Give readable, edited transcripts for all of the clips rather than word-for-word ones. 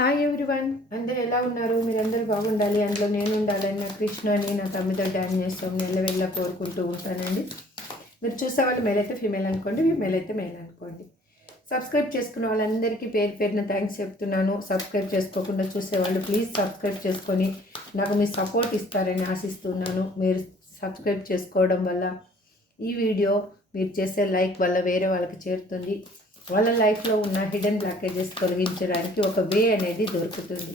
Hi everyone, అందరూ ఎలా ఉన్నారు? మీరందరూ బాగుండాలి, అందులో నేను ఉండాలని నా కృష్ణని నా తమ్మితో డ్యాన్ చేస్తాం నెల్లవెళ్ళ కోరుకుంటూ ఉంటానండి. మీరు చూసే వాళ్ళు మేల్ అయితే ఫీమేల్ అనుకోండి, మేల్ అయితే మేల్ అనుకోండి. సబ్స్క్రైబ్ చేసుకున్న వాళ్ళందరికీ పేరు పేరున థ్యాంక్స్ చెప్తున్నాను. సబ్స్క్రైబ్ చేసుకోకుండా చూసేవాళ్ళు ప్లీజ్ సబ్స్క్రైబ్ చేసుకొని నాకు మీ సపోర్ట్ ఇస్తారని ఆశిస్తున్నాను. మీరు సబ్స్క్రైబ్ చేసుకోవడం వల్ల ఈ వీడియో మీరు చేసే లైక్ వల్ల వేరే వాళ్ళకి చేరుతుంది. వాళ్ళ లైఫ్లో ఉన్న హిడెన్ బ్లాకేజెస్ తొలగించడానికి ఒక వే అనేది దొరుకుతుంది.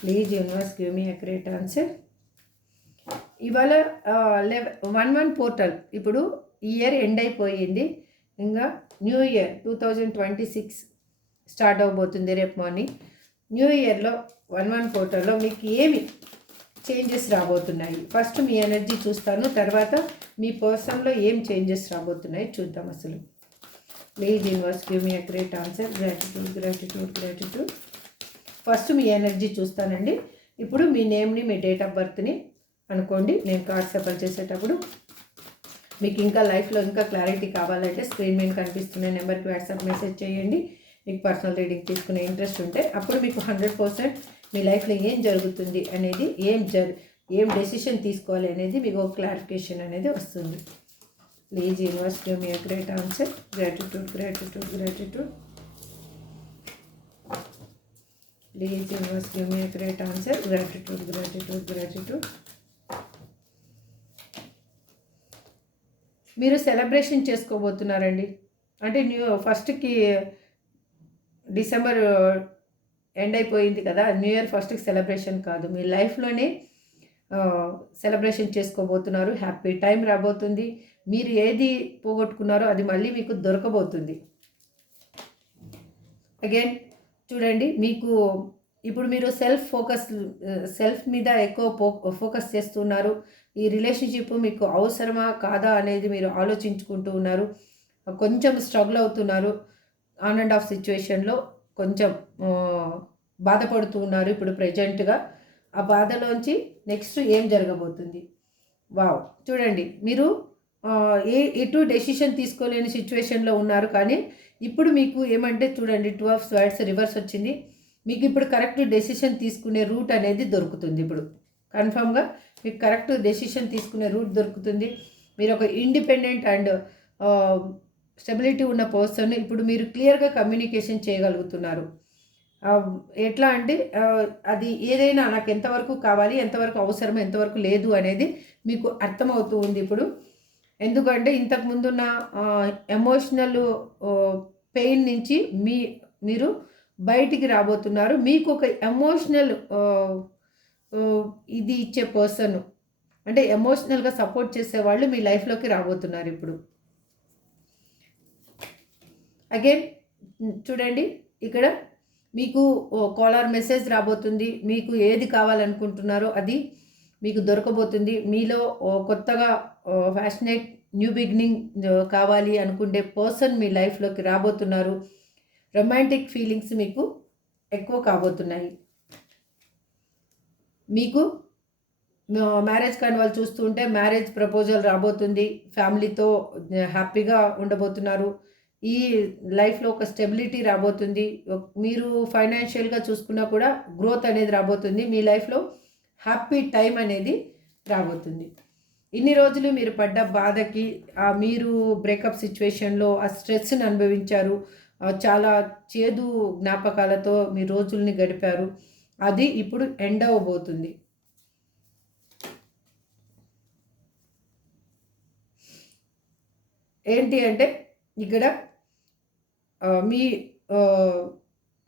Please universe give me accurate answer. ఇవాళ 11 పోర్టల్ ఇప్పుడు ఇయర్ ఎండ్ అయిపోయింది. ఇంకా న్యూ ఇయర్ 2026 స్టార్ట్ అవబోతుంది రేపు మార్నింగ్. న్యూ ఇయర్లో 11 పోర్టల్లో మీకు ఏమి చేంజెస్ రాబోతున్నాయి? ఫస్ట్ మీ ఎనర్జీ చూస్తాను, తర్వాత మీ పర్సన్లో ఏం చేంజెస్ రాబోతున్నాయి చూద్దాం. అసలు please universe give me accurate answer. Gratitude. First me energy చూస్తానండి. ఇప్పుడు మీ నేమ్ని, మీ డేట్ ఆఫ్ బర్త్ని అనుకోండి. నేను కార్డ్స్ సఫర్ చేసేటప్పుడు మీకు ఇంకా లైఫ్లో ఇంకా క్లారిటీ కావాలంటే స్క్రీన్ మీద కనిపిస్తున్న నెంబర్కి వాట్సాప్ మెసేజ్ చేయండి. మీకు పర్సనల్ రీడింగ్ తీసుకునే ఇంట్రెస్ట్ ఉంటే అప్పుడు మీకు 100% మీ లైఫ్లో ఏం జరుగుతుంది అనేది, ఏం డెసిషన్ తీసుకోవాలి అనేది మీకు ఒక క్లారిఫికేషన్ అనేది వస్తుంది. Please universe give me a great answer. Gratitude. Please universe give me a great answer. Gratitude. మీరు సెలబ్రేషన్ చేసుకోబోతున్నారండి. అంటే ఫస్ట్కి డిసెంబర్ ఎండ్ అయిపోయింది కదా, న్యూ ఇయర్ ఫస్ట్కి సెలబ్రేషన్ కాదు, మీ లైఫ్లోనే సెలబ్రేషన్ చేసుకోబోతున్నారు. హ్యాపీ టైం రాబోతుంది. మీరు ఏది పోగొట్టుకున్నారో అది మళ్ళీ మీకు దొరకబోతుంది. అగైన్ చూడండి, మీకు ఇప్పుడు మీరు సెల్ఫ్ మీద ఎక్కువ ఫోకస్ చేస్తున్నారు. ఈ రిలేషన్షిప్ మీకు అవసరమా కాదా అనేది మీరు ఆలోచించుకుంటూ ఉన్నారు. కొంచెం స్ట్రగుల్ అవుతున్నారు. ఆన్ అండ్ ఆఫ్ సిచ్యువేషన్లో కొంచెం బాధపడుతూ ఉన్నారు ఇప్పుడు ప్రజెంట్గా. ఆ బాధలోంచి నెక్స్ట్ ఏం జరగబోతుంది? వావ్, చూడండి, మీరు ఎటు డెసిషన్ తీసుకోలేని సిచ్యువేషన్లో ఉన్నారు. కానీ ఇప్పుడు మీకు ఏమంటే చూడండి, 12 స్వర్డ్స్ రివర్స్ వచ్చింది. మీకు ఇప్పుడు కరెక్ట్ డెసిషన్ తీసుకునే రూట్ అనేది దొరుకుతుంది. ఇప్పుడు కన్ఫామ్గా మీకు కరెక్ట్ డెసిషన్ తీసుకునే రూట్ దొరుకుతుంది. మీరు ఒక ఇండిపెండెంట్ అండ్ స్టెబిలిటీ ఉన్న పర్సన్. ఇప్పుడు మీరు క్లియర్గా కమ్యూనికేషన్ చేయగలుగుతున్నారు. ఎట్లా అంటే అది ఏదైనా నాకు ఎంతవరకు కావాలి, ఎంతవరకు అవసరం, ఎంతవరకు లేదు అనేది మీకు అర్థమవుతూ ఉంది ఇప్పుడు. ఎందుకంటే ఇంతకుముందున్న ఎమోషనల్ పెయిన్ నుంచి మీరు బయటికి రాబోతున్నారు. మీకు ఒక ఎమోషనల్ ఇది ఇచ్చే పర్సన్, అంటే ఎమోషనల్గా సపోర్ట్ చేసేవాళ్ళు మీ లైఫ్లోకి రాబోతున్నారు ఇప్పుడు. అగైన్ చూడండి, ఇక్కడ మీకు కాలర్ మెసేజ్ రాబోతుంది. మీకు ఏది కావాలనుకుంటున్నారో అది మీకు దొరకబోతుంది. మీలో కొత్తగా ఫ్యాషనేట్ న్యూ బిగినింగ్ కావాలి అనుకుంటే పర్సన్ మీ లైఫ్లోకి రాబోతున్నారు. రొమాంటిక్ ఫీలింగ్స్ మీకు ఎక్కువ కాబోతున్నాయి. మీకు మ్యారేజ్ కాని వాళ్ళు చూస్తూ ఉంటే మ్యారేజ్ ప్రపోజల్ రాబోతుంది. ఫ్యామిలీతో హ్యాపీగా ఉండబోతున్నారు. ఈ లైఫ్లో ఒక స్టెబిలిటీ రాబోతుంది. మీరు ఫైనాన్షియల్గా చూసుకున్నా కూడా గ్రోత్ అనేది రాబోతుంది. మీ లైఫ్లో హ్యాపీ టైం అనేది రాబోతుంది. ఇన్ని రోజులు మీరు పడ్డ బాధకి, మీరు బ్రేకప్ సిచ్యువేషన్లో ఆ స్ట్రెస్ని అనుభవించారు. చాలా చేదు జ్ఞాపకాలతో మీ రోజుల్ని గడిపారు. అది ఇప్పుడు ఎండ్ అవ్వబోతుంది. ఏంటి అంటే ఇక్కడ మీ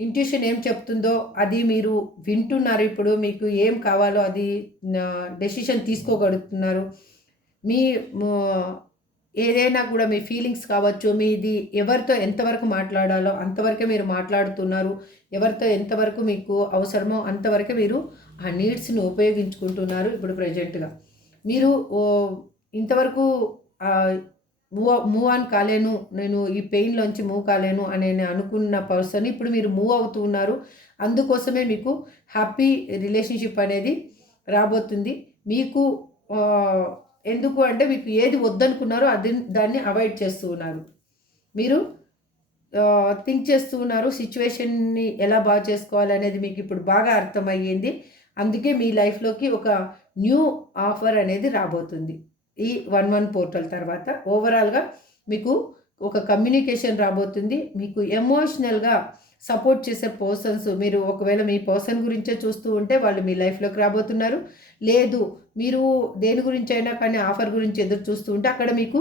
ఇంట్యూషన్ ఏం చెప్తుందో అది మీరు వింటున్నారు. ఇప్పుడు మీకు ఏం కావాలో అది డెసిషన్ తీసుకోగలుగుతున్నారు. మీ ఏదైనా కూడా మీ ఫీలింగ్స్ కావచ్చు, మీది ఎవరితో ఎంతవరకు మాట్లాడాలో అంతవరకే మీరు మాట్లాడుతున్నారు. ఎవరితో ఎంతవరకు మీకు అవసరమో అంతవరకే మీరు ఆ నీడ్స్ని ఉపయోగించుకుంటున్నారు. ఇప్పుడు ప్రజెంట్గా మీరు ఇంతవరకు మూవ్ ఆన్ కాలేను, నేను ఈ పెయిన్లోంచి మూవ్ కాలేను అని అనుకున్న పర్సన్ ఇప్పుడు మీరు మూవ్ అవుతూ ఉన్నారు. అందుకోసమే మీకు హ్యాపీ రిలేషన్షిప్ అనేది రాబోతుంది. మీకు ఎందుకు అంటే మీకు ఏది వద్దనుకున్నారో దాన్ని అవాయిడ్ చేస్తూ ఉన్నారు. మీరు థింక్ చేస్తూ ఉన్నారు. సిచ్యువేషన్‌ని ఎలా బాగా చేసుకోవాలనేది మీకు ఇప్పుడు బాగా అర్థమయ్యింది. అందుకే మీ లైఫ్‌లోకి ఒక న్యూ ఆఫర్ అనేది రాబోతుంది. ఈ 1/1 పోర్టల్ తర్వాత ఓవరాల్‌గా మీకు ఒక కమ్యూనికేషన్ రాబోతుంది. మీకు ఎమోషనల్‌గా సపోర్ట్ చేసే పర్సన్స్ మీరు ఒకవేళ మీ పర్సన్ గురించే చూస్తూ ఉంటే వాళ్ళు మీ లైఫ్‌లోకి రాబోతున్నారు. లేదు మీరు దేని గురించైనా కానీ ఆఫర్ గురించి ఎదురు చూస్తూ ఉంటే అక్కడ మీకు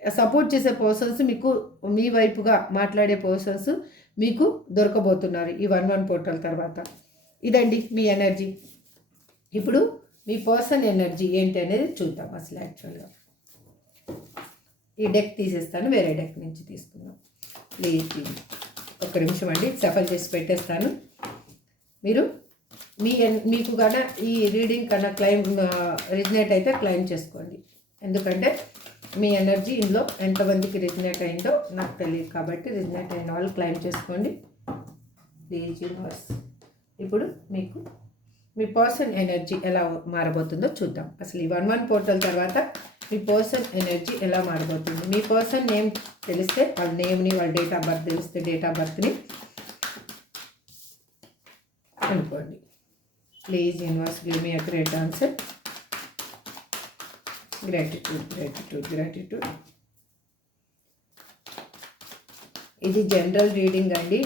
సపోర్ట్ చేసే పర్సన్స్ మీకు మీ వైపుగా మాట్లాడే పర్సన్స్ మీకు దొరకబోతున్నారు ఈ 1/1 పోర్టల్ తర్వాత. ఇదండి మీ ఎనర్జీ. ఇప్పుడు మీ పర్సన్ ఎనర్జీ ఏంటి అనేది చూద్దాం అసలు యాక్చువల్గా. ఈ డెక్ తీసేస్తాను, వేరే డెక్ నుంచి తీసుకుందాం ప్లీజ్. ఒక్క నిమిషం అండి, సఫల్ చేసి పెట్టేస్తాను. మీరు మీకు కన్నా ఈ రీడింగ్ కన్నా రిజనేట్ అయితే క్లైమ్ చేసుకోండి. ఎందుకంటే మీ ఎనర్జీ ఇందులో ఎంతమందికి రిజనేట్ అయిందో నాకు తెలియదు కాబట్టి రిజనేట్ అయిన వాళ్ళు క్లైమ్ చేసుకోండి ప్లీజ్ యూనివర్స్. ఇప్పుడు మీకు మీ పర్సన్ ఎనర్జీ ఎలా మారబోతుందో చూద్దాం. అసలు ఈ 1/1 పోర్టల్ తర్వాత మీ పర్సన్ ఎనర్జీ ఎలా మారబోతుంది. మీ పర్సన్ నేమ్ తెలిస్తే వాళ్ళ నేమ్ని, వాళ్ళ డేట్ ఆఫ్ బర్త్ తెలిస్తే డేట్ ఆఫ్ బర్త్ని అనుకోండి. Please universe give me a great answer. Gratitude gratitude gratitude. ఇది జనరల్ రీడింగ్ అండి.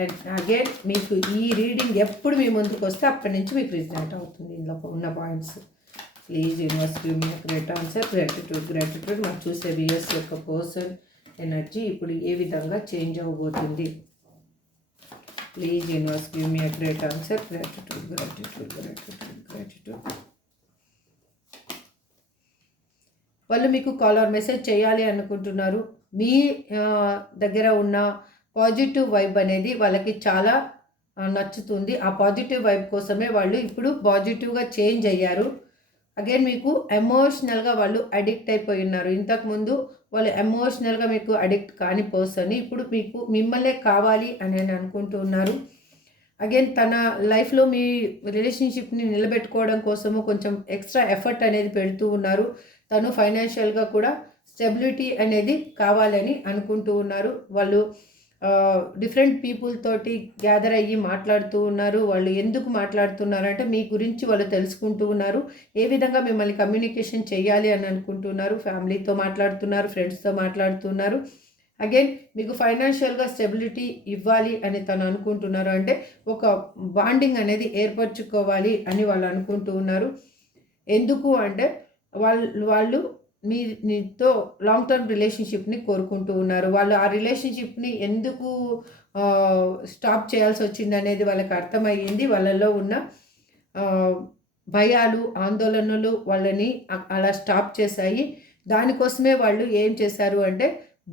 అండ్ అగైన్ మీకు ఈ రీడింగ్ ఎప్పుడు మీ ముందుకు వస్తే అప్పటి నుంచి మీకు రిజల్ట్ అవుతుంది ఇందులో ఉన్న points. Please universe give me great answer. Gratitude gratitude. మనం చూసే వ్యూయర్స్ యొక్క పర్సన్ ఎనర్జీ ఇప్పుడు ఏ విధంగా చేంజ్ అవ్వబోతుంది. Please universe give me great answer. Gratitude gratitude gratitude gratitude. వాళ్ళు మీకు కాల్ ఆర్ మెసేజ్ చేయాలి అనుకుంటున్నారు. మీ దగ్గర ఉన్న పాజిటివ్ వైబ్ అనేది వాళ్ళకి చాలా నచ్చుతుంది. ఆ పాజిటివ్ వైబ్ కోసమే వాళ్ళు ఇప్పుడు పాజిటివ్గా చేంజ్ అయ్యారు. అగైన్ మీకు ఎమోషనల్గా వాళ్ళు అడిక్ట్ అయిపోయి ఉన్నారు. ఇంతకుముందు వాళ్ళు ఎమోషనల్గా మీకు అడిక్ట్ కాని పర్సన్ ఇప్పుడు మీకు మిమ్మల్నే కావాలి అని అనుకుంటూ ఉన్నారు. అగైన్ తన లైఫ్లో మీ రిలేషన్షిప్ని నిలబెట్టుకోవడం కోసము కొంచెం ఎక్స్ట్రా ఎఫర్ట్ అనేది పెడుతూ ఉన్నారు. తను ఫైనాన్షియల్గా కూడా స్టెబిలిటీ అనేది కావాలని అనుకుంటూ ఉన్నారు. వాళ్ళు డిఫరెంట్ పీపుల్ తోటి గ్యాదర్ అయ్యి మాట్లాడుతూ ఉన్నారు. వాళ్ళు ఎందుకు మాట్లాడుతున్నారంటే మీ గురించి వాళ్ళు తెలుసుకుంటూ ఉన్నారు. ఏ విధంగా మిమ్మల్ని కమ్యూనికేషన్ చేయాలి అని అనుకుంటున్నారు. ఫ్యామిలీతో మాట్లాడుతున్నారు, ఫ్రెండ్స్తో మాట్లాడుతున్నారు. అగైన్ మీకు ఫైనాన్షియల్గా స్టెబిలిటీ ఇవ్వాలి అని తను అనుకుంటున్నారు. అంటే ఒక బాండింగ్ అనేది ఏర్పరచుకోవాలి అని వాళ్ళు అనుకుంటూ ఉన్నారు. ఎందుకు అంటే వాళ్ళు మీతో లాంగ్ టర్మ్ రిలేషన్షిప్ని కోరుకుంటూ ఉన్నారు. వాళ్ళు ఆ రిలేషన్షిప్ని ఎందుకు స్టాప్ చేయాల్సి వచ్చింది అనేది వాళ్ళకి అర్థమయ్యింది. వాళ్ళలో ఉన్న భయాలు, ఆందోళనలు వాళ్ళని అలా స్టాప్ చేశాయి. దానికోసమే వాళ్ళు ఏం చేశారు అంటే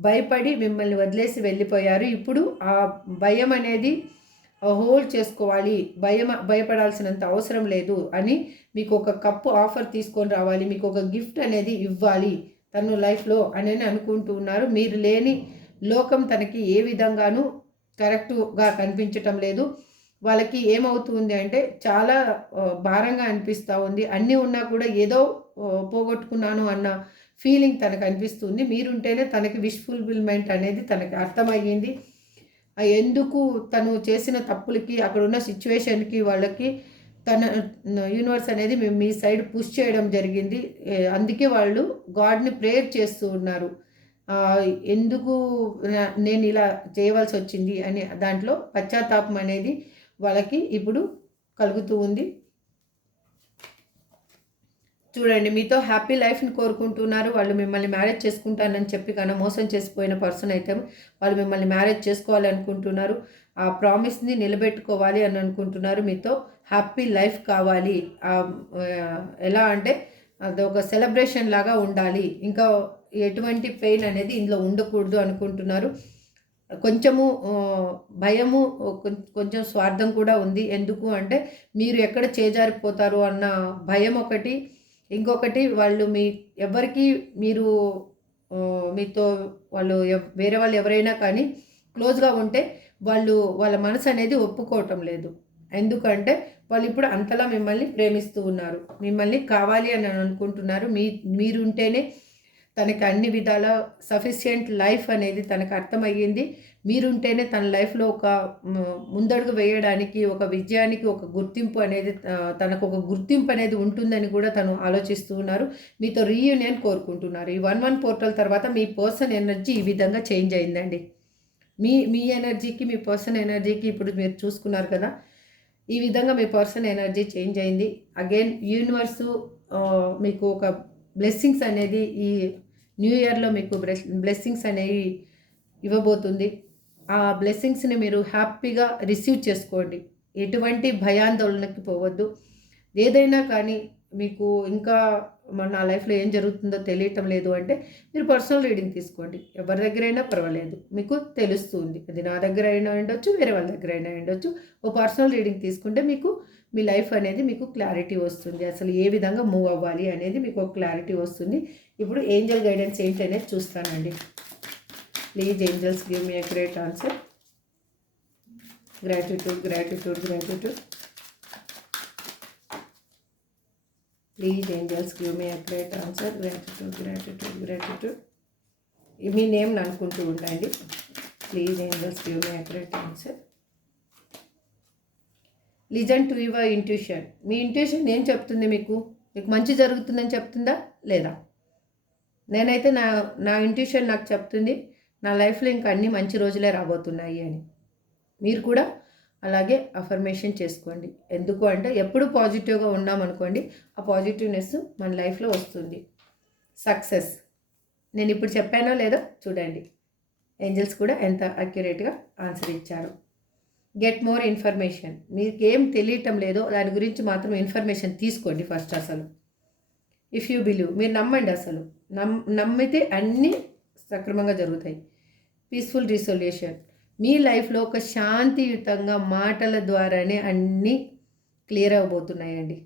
భయపడి మిమ్మల్ని వదిలేసి వెళ్ళిపోయారు. ఇప్పుడు ఆ భయం అనేది హోల్డ్ చేసుకోవాలి, భయపడాల్సినంత అవసరం లేదు అని మీకు ఒక కప్పు ఆఫర్ తీసుకొని రావాలి, మీకు ఒక గిఫ్ట్ అనేది ఇవ్వాలి తను లైఫ్లో అని అనుకుంటూ ఉన్నారు. మీరు లేని లోకం తనకి ఏ విధంగానూ కరెక్ట్గా కనిపించటం లేదు. వాళ్ళకి ఏమవుతుంది అంటే చాలా భారంగా అనిపిస్తూ ఉంది. అన్నీ ఉన్నా కూడా ఏదో పోగొట్టుకున్నాను అన్న ఫీలింగ్ తనకు అనిపిస్తుంది. మీరుంటేనే తనకి విష్ ఫుల్ఫిల్మెంట్ అనేది తనకి అర్థమయ్యింది. ఎందుకు తను చేసిన తప్పులకి అక్కడ ఉన్న సిచ్యువేషన్కి వాళ్ళకి తన యూనివర్స్ అనేది మీ సైడ్ పుష్ చేయడం జరిగింది. అందుకే వాళ్ళు గాడ్ని ప్రేయర్ చేస్తూ ఉన్నారు. ఎందుకు నేను ఇలా చేయవలసి వచ్చింది అని దాంట్లో పశ్చాత్తాపం అనేది వాళ్ళకి ఇప్పుడు కలుగుతూ ఉంది. చూడండి, మీతో హ్యాపీ లైఫ్ని కోరుకుంటున్నారు. వాళ్ళు మిమ్మల్ని మ్యారేజ్ చేసుకుంటానని చెప్పి కన్నా మోసం చేసిపోయిన పర్సన్ అయితే వాళ్ళు మిమ్మల్ని మ్యారేజ్ చేసుకోవాలనుకుంటున్నారు. ఆ ప్రామిస్ని నిలబెట్టుకోవాలి అని అనుకుంటున్నారు. మీతో హ్యాపీ లైఫ్ కావాలి. ఎలా అంటే అది ఒక సెలబ్రేషన్ లాగా ఉండాలి. ఇంకా ఎటువంటి పెయిన్ అనేది ఇందులో ఉండకూడదు అనుకుంటున్నారు. కొంచెము భయము, కొంచెం స్వార్థం కూడా ఉంది. ఎందుకు అంటే మీరు ఎక్కడ చేజారిపోతారు అన్న భయం ఒకటి. ఇంకొకటి వాళ్ళు ఎవరికి మీరు మీతో వాళ్ళు వేరే వాళ్ళు ఎవరైనా కానీ క్లోజ్గా ఉంటే వాళ్ళ మనసు అనేది ఒప్పుకోవటం లేదు. ఎందుకంటే వాళ్ళు ఇప్పుడు అంతలా మిమ్మల్ని ప్రేమిస్తూ ఉన్నారు, మిమ్మల్ని కావాలి అని అనుకుంటున్నారు. మీరుంటేనే తనకి అన్ని విధాల సఫిషియెంట్ లైఫ్ అనేది తనకు అర్థమయ్యింది. మీరుంటేనే తన లైఫ్లో ఒక ముందడుగు వేయడానికి, ఒక విజయానికి ఒక గుర్తింపు అనేది తనకు ఒక గుర్తింపు అనేది ఉంటుందని కూడా తను ఆలోచిస్తూ ఉన్నారు. మీతో రీయూనియన్ కోరుకుంటున్నారు. ఈ 1/1 పోర్టల్ తర్వాత మీ పర్సన్ ఎనర్జీ ఈ విధంగా చేంజ్ అయిందండి. మీ ఎనర్జీకి, మీ పర్సన్ ఎనర్జీకి ఇప్పుడు మీరు చూసుకున్నారు కదా, ఈ విధంగా మీ పర్సన్ ఎనర్జీ చేంజ్ అయింది. అగైన్ యూనివర్సు మీకు ఒక బ్లెస్సింగ్స్ అనేది ఈ న్యూ ఇయర్లో మీకు బ్లెస్సింగ్స్ అనేవి ఇవ్వబోతుంది. ఆ బ్లెస్సింగ్స్ని మీరు హ్యాపీగా రిసీవ్ చేసుకోండి. ఎటువంటి భయాందోళనకి పోవద్దు. ఏదైనా కానీ మీకు ఇంకా నా లైఫ్లో ఏం జరుగుతుందో తెలియటం లేదు అంటే మీరు పర్సనల్ రీడింగ్ తీసుకోండి. ఎవరి దగ్గరైనా పర్వాలేదు, మీకు తెలుస్తుంది. అది నా దగ్గర అయినా ఉండొచ్చు, వేరే వాళ్ళ దగ్గర అయినా ఉండొచ్చు. ఓ పర్సనల్ రీడింగ్ తీసుకుంటే మీకు మీ లైఫ్ అనేది మీకు క్లారిటీ వస్తుంది. అసలు ఏ విధంగా మూవ్ అవ్వాలి అనేది మీకు ఒక క్లారిటీ వస్తుంది. ఇప్పుడు ఏంజల్ గైడెన్స్ ఏంటి అనేది చూస్తానండి. Please angels give me a great answer. Gratitude, gratitude, gratitude. Please angels give me a great answer. Gratitude, gratitude, gratitude. Me name అనుకుంటూ ఉండండి. Please angels give me a great answer. Listen to your intuition. Me intuition ఏం చెప్తుంది? మీకు మంచి జరుగుతుందని చెప్తుందా లేదా? నేనైతే నా ఇంట్యూషన్ నాకు చెప్తుంది నా లైఫ్లో ఇంకా అన్ని మంచి రోజులే రాబోతున్నాయి అని. మీరు కూడా అలాగే అఫర్మేషన్ చేసుకోండి. ఎందుకు అంటే ఎప్పుడు పాజిటివ్గా ఉన్నామనుకోండి, ఆ పాజిటివ్నెస్ మన లైఫ్లో వస్తుంది. సక్సెస్. నేను ఇప్పుడు చెప్పానో లేదో చూడండి. ఏంజల్స్ కూడా ఎంత అక్యురేట్గా ఆన్సర్ ఇచ్చారు. Get more information. మీకు ఏం తెలియటం లేదో దాని గురించి మాత్రం ఇన్ఫర్మేషన్ తీసుకోండి ఫస్ట్. అసలు ఇఫ్ యూ బిలీవ్, మీరు నమ్మండి. అసలు నమ్మితే అన్నీ సక్రమంగా జరుగుతాయి. Peaceful resolution. మీ లైఫ్లో ఒక శాంతియుతంగా మాటల ద్వారానే అన్నీ క్లియర్ అవ్వబోతున్నాయండి.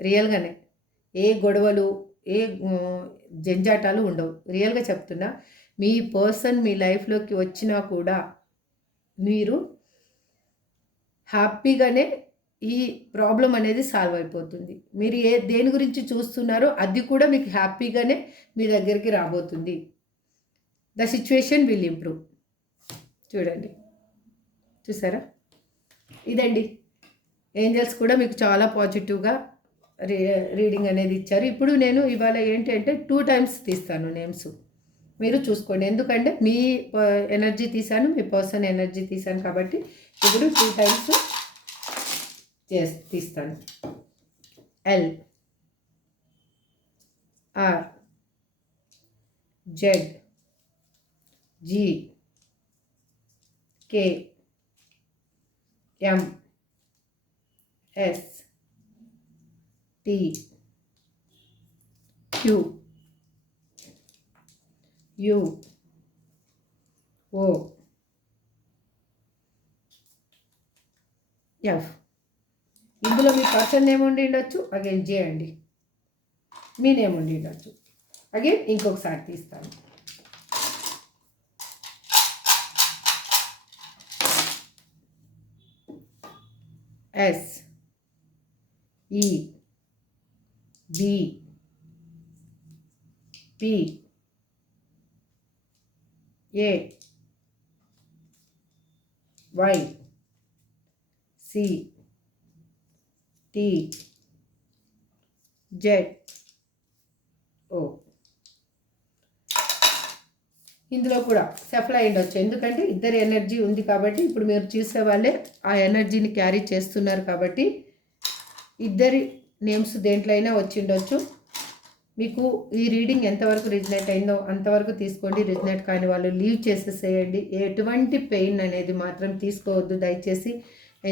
రియల్గానే ఏ గొడవలు, ఏ జంజాటాలు ఉండవు. రియల్గా చెప్తున్నా. మీ పర్సన్ మీ లైఫ్లోకి వచ్చినా కూడా మీరు హ్యాపీగానే ఈ ప్రాబ్లం అనేది సాల్వ్ అయిపోతుంది. మీరు దేని గురించి చూస్తున్నారో అది కూడా మీకు హ్యాపీగానే మీ దగ్గరికి రాబోతుంది. The situation will improve. చూడండి, చూసారా? ఇదండి. ఏంజల్స్ కూడా మీకు చాలా పాజిటివ్గా రీడింగ్ అనేది ఇచ్చారు. ఇప్పుడు నేను ఇవాళ ఏంటంటే 2 times తీస్తాను నేమ్స్. మీరు చూసుకోండి. ఎందుకంటే మీ ఎనర్జీ తీసాను, మీ పర్సన్ ఎనర్జీ తీసాను కాబట్టి ఇప్పుడు 2 times తీస్తాను. L, R, Z, G, K, M, S, T, Q, U, O, F. ఇందులో మీ పర్సన్ నేమ్ ఉండి ఉండొచ్చు. అగైన్ జే అండి, మీ నేమ్ ఉండి ఉండొచ్చు. అగైన్ ఇంకొకసారి తీస్తాను. S, E, B, P, A, Y, C, T, Z, O. ఇందులో కూడా సఫల్ అయి ఉండొచ్చు. ఎందుకంటే ఇద్దరు ఎనర్జీ ఉంది కాబట్టి ఇప్పుడు మీరు చూసే వాళ్ళే ఆ ఎనర్జీని క్యారీ చేస్తున్నారు కాబట్టి ఇద్దరి నేమ్స్ దేంట్లో అయినా వచ్చి ఉండొచ్చు. మీకు ఈ రీడింగ్ ఎంతవరకు రిజనేట్ అయిందో అంతవరకు తీసుకోండి. రిజనేట్ కాని వాళ్ళు లీవ్ చేసేసేయండి. ఎటువంటి పెయిన్ అనేది మాత్రం తీసుకోవద్దు దయచేసి.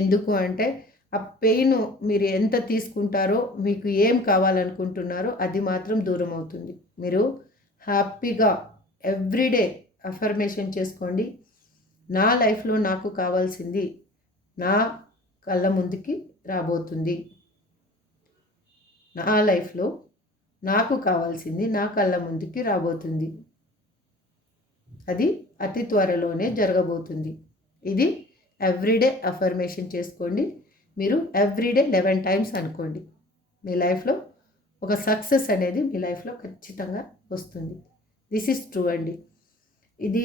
ఎందుకు అంటే ఆ పెయిన్ మీరు ఎంత తీసుకుంటారో, మీకు ఏం కావాలనుకుంటున్నారో అది మాత్రం దూరం అవుతుంది. మీరు హ్యాపీగా ఎవ్రీడే అఫర్మేషన్ చేసుకోండి. నా లైఫ్లో నాకు కావాల్సింది నా కళ్ళ ముందుకి రాబోతుంది. నా లైఫ్లో నాకు కావాల్సింది నా కళ్ళ ముందుకి రాబోతుంది. అది అతి త్వరలోనే జరగబోతుంది. ఇది ఎవ్రీడే అఫర్మేషన్ చేసుకోండి. మీరు ఎవ్రీడే 11 times అనుకోండి. మీ లైఫ్లో ఒక సక్సెస్ అనేది మీ లైఫ్లో ఖచ్చితంగా వస్తుంది. దిస్ ఈజ్ ట్రూ అండి. ఇది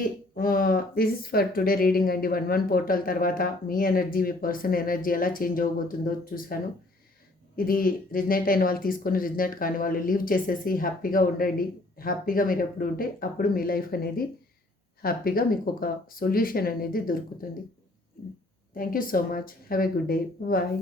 this is for today reading అండి. 1/1 పోర్టల్ తర్వాత మీ ఎనర్జీ, మీ పర్సన్ ఎనర్జీ ఎలా చేంజ్ అవ్వబోతుందో చూశాను. ఇది రిజనేట్ అయిన వాళ్ళు తీసుకొని, రిజనేట్ కాని వాళ్ళు లీవ్ చేసేసి హ్యాపీగా ఉండండి. హ్యాపీగా మీరు ఎప్పుడు ఉంటే అప్పుడు మీ లైఫ్ అనేది హ్యాపీగా మీకు ఒక సొల్యూషన్ అనేది దొరుకుతుంది. Thank you so much. Have a good day. Bye.